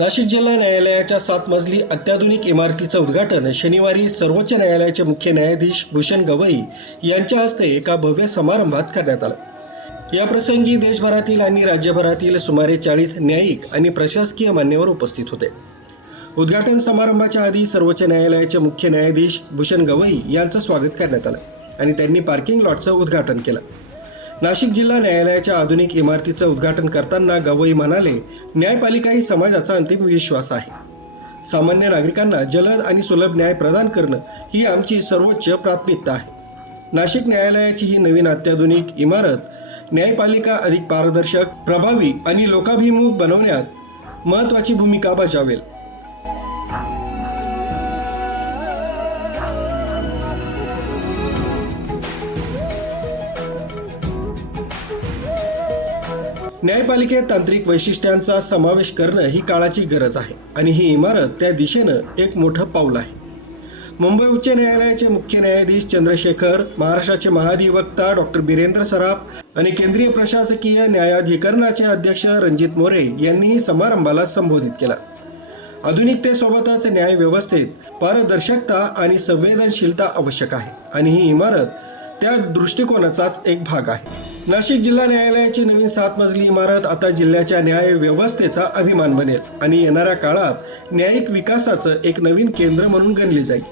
नाशिक जिल्हा न्यायालयाच्या सात मजली अत्याधुनिक इमारतीचं उद्घाटन शनिवारी सर्वोच्च न्यायालयाचे मुख्य न्यायाधीश भूषण गवई यांच्या हस्ते एका भव्य समारंभात करण्यात आलं. या प्रसंगी देशभरातील आणि राज्यभरातील सुमारे चाळीस न्यायिक आणि प्रशासकीय मान्यवर उपस्थित होते. उद्घाटन समारंभाच्या आधी सर्वोच्च न्यायालयाचे मुख्य न्यायाधीश भूषण गवई यांचं स्वागत करण्यात आलं आणि त्यांनी पार्किंग लॉटचं उद्घाटन केलं. नाशिक जिल्हा न्यायालयाच्या आधुनिक इमारतीचं उद्घाटन करताना गवई म्हणाले न्यायपालिका ही समाजाचा अंतिम विश्वास आहे. सामान्य नागरिकांना जलद आणि सुलभ न्याय प्रदान करणं ही आमची सर्वोच्च प्राथमिकता आहे. नाशिक न्यायालयाची ही नवीन अत्याधुनिक इमारत न्यायपालिका अधिक पारदर्शक प्रभावी आणि लोकाभिमुख बनवण्यात महत्त्वाची भूमिका बजावेल. न्यायपालिकेत तांत्रिक वैशिष्ट्यांचा समावेश करणं ही काळाची गरज आहे आणि ही इमारत त्या दिशेनं एक मोठं पाऊल आहे. मुंबई उच्च न्यायालयाचे मुख्य न्यायाधीश चंद्रशेखर महाराष्ट्राचे महाधिवक्ता डॉक्टर बिरेंद्र सराफ आणि केंद्रीय प्रशासकीय न्यायाधिकरणाचे अध्यक्ष रणजित मोरे यांनी समारंभाला संबोधित केला. आधुनिकतेसोबतच न्याय व्यवस्थेत पारदर्शकता आणि संवेदनशीलता आवश्यक आहे आणि ही इमारत त्या दृष्टिकोनाचाच एक भाग आहे. नाशिक जिल्हा न्यायालयाची नवीन सात मजली इमारत आता जिल्ह्याच्या न्याय व्यवस्थेचा अभिमान बनेल आणि येणाऱ्या काळात न्यायिक विकासाचं एक नवीन केंद्र म्हणून गणले जाईल.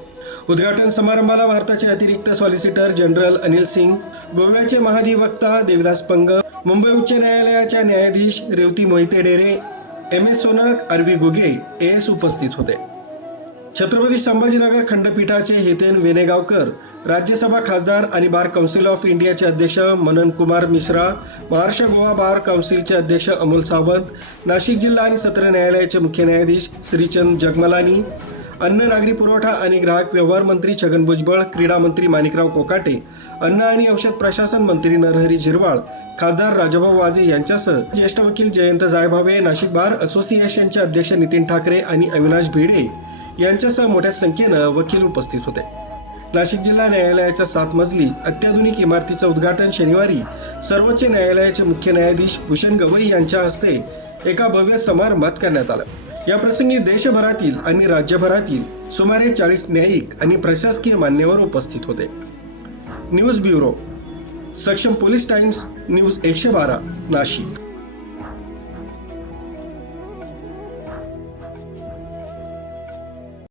उद्घाटन समारंभाला भारताचे अतिरिक्त सॉलिसिटर जनरल अनिल सिंग गोव्याचे महाधिवक्ता देवदास पंग मुंबई उच्च न्यायालयाच्या न्यायाधीश Revati Mohite Dere M S Sonak R V Ghuge S उपस्थित होते. छत्रपती संभाजीनगर खंडपीठाचे हेतेन वेनेगावकर राज्यसभा खासदार आणि बार काउन्सिल ऑफ इंडियाचे अध्यक्ष मनन कुमार मिश्रा महाराष्ट्र गोवा बार काउन्सिलचे अध्यक्ष अमोल सावंत नाशिक जिल्हा आणि सत्र न्यायालयाचे मुख्य न्यायाधीश श्रीचंद जगमलानी अन्न नागरी पुरवठा आणि ग्राहक व्यवहार मंत्री छगन भुजबळ क्रीडा मंत्री माणिकराव कोकाटे अन्न आणि औषध प्रशासन मंत्री नरहरी झिरवाळ खासदार राजाभाऊ वाजे यांच्यासह ज्येष्ठ वकील जयंत जायभावे नाशिक बार असोसिएशनचे अध्यक्ष नितीन ठाकरे आणि अविनाश भिडे. यांच्यासह मोठ्या संख्येनं वकील उपस्थित होते. नाशिक जिल्हा न्यायालयाच्या सात मजली अत्याधुनिक इमारतीचं उद्घाटन शनिवारी सर्वोच्च न्यायालयाचे मुख्य न्यायाधीश भूषण गवई यांच्या हस्ते एका भव्य समारंभात करण्यात आलं. या प्रसंगी देशभरातील आणि राज्यभरातील सुमारे चाळीस न्यायिक आणि प्रशासकीय मान्यवर उपस्थित होते. न्यूज ब्युरो सक्षम पोलीस टाइम्स न्यूज एकशे बारा नाशिक.